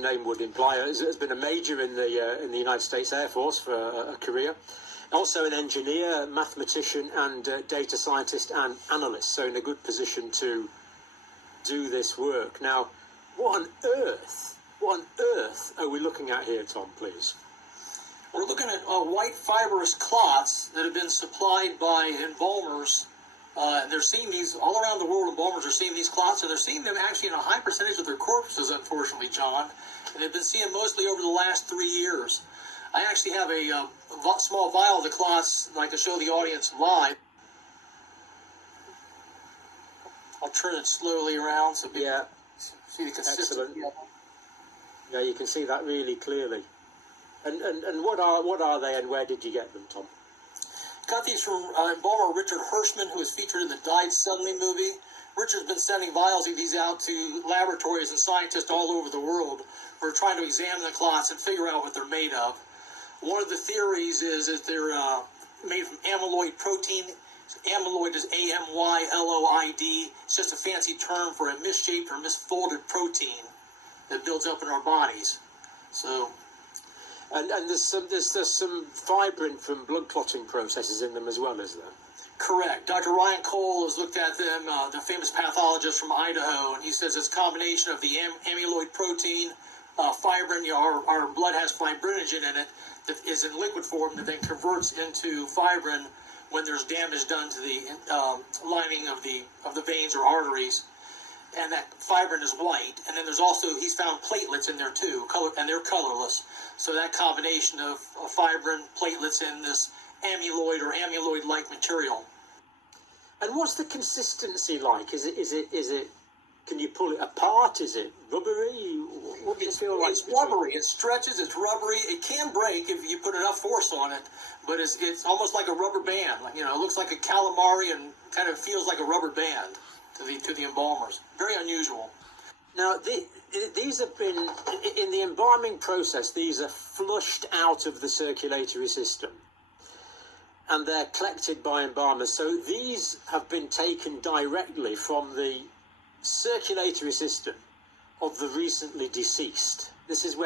name would imply, has been a major in the United States Air Force for a career. Also an engineer, mathematician, and data scientist and analyst, so in a good position to do this work. Now, what on earth are we looking at here, Tom, please? We're looking at white fibrous clots that have been supplied by embalmers. And they're seeing these all around the world. Embalmers are seeing these clots, and they're seeing them actually in a high percentage of their corpses, unfortunately, John. And they've been seeing them mostly over the last 3 years. I actually have a small vial of the clots that I can show the audience live. I'll turn it slowly around so people can see the consistency. Yeah, you can see that really clearly. And what are they, and where did you get them, Tom? Got these from embalmer Richard Hirschman, who was featured in the Died Suddenly movie. Richard's been sending vials of these out to laboratories and scientists all over the world who are trying to examine the clots and figure out what they're made of. One of the theories is that they're made from amyloid protein. Amyloid is A-M-Y-L-O-I-D. It's just a fancy term for a misshaped or misfolded protein that builds up in our bodies. So, and there's some fibrin from blood clotting processes in them as well, is there? Correct. Dr. Ryan Cole has looked at them, the famous pathologist from Idaho, and he says it's a combination of the amyloid protein, fibrin. Our blood has fibrinogen in it that is in liquid form that then converts into fibrin when there's damage done to the lining of the veins or arteries, and that fibrin is white. And then there's also, he's found platelets in there too, and they're colorless. So that combination of fibrin, platelets, and this amyloid or amyloid-like material. And what's the consistency like? Is it? Can you pull it apart? Is it rubbery? What does it feel like? It's rubbery. It stretches. It's rubbery. It can break if you put enough force on it, but it's almost like a rubber band. It looks like a calamari and kind of feels like a rubber band to the embalmers. Very unusual. Now, these have been, in the embalming process, these are flushed out of the circulatory system, and they're collected by embalmers. So these have been taken directly from the circulatory system of the recently deceased. This is where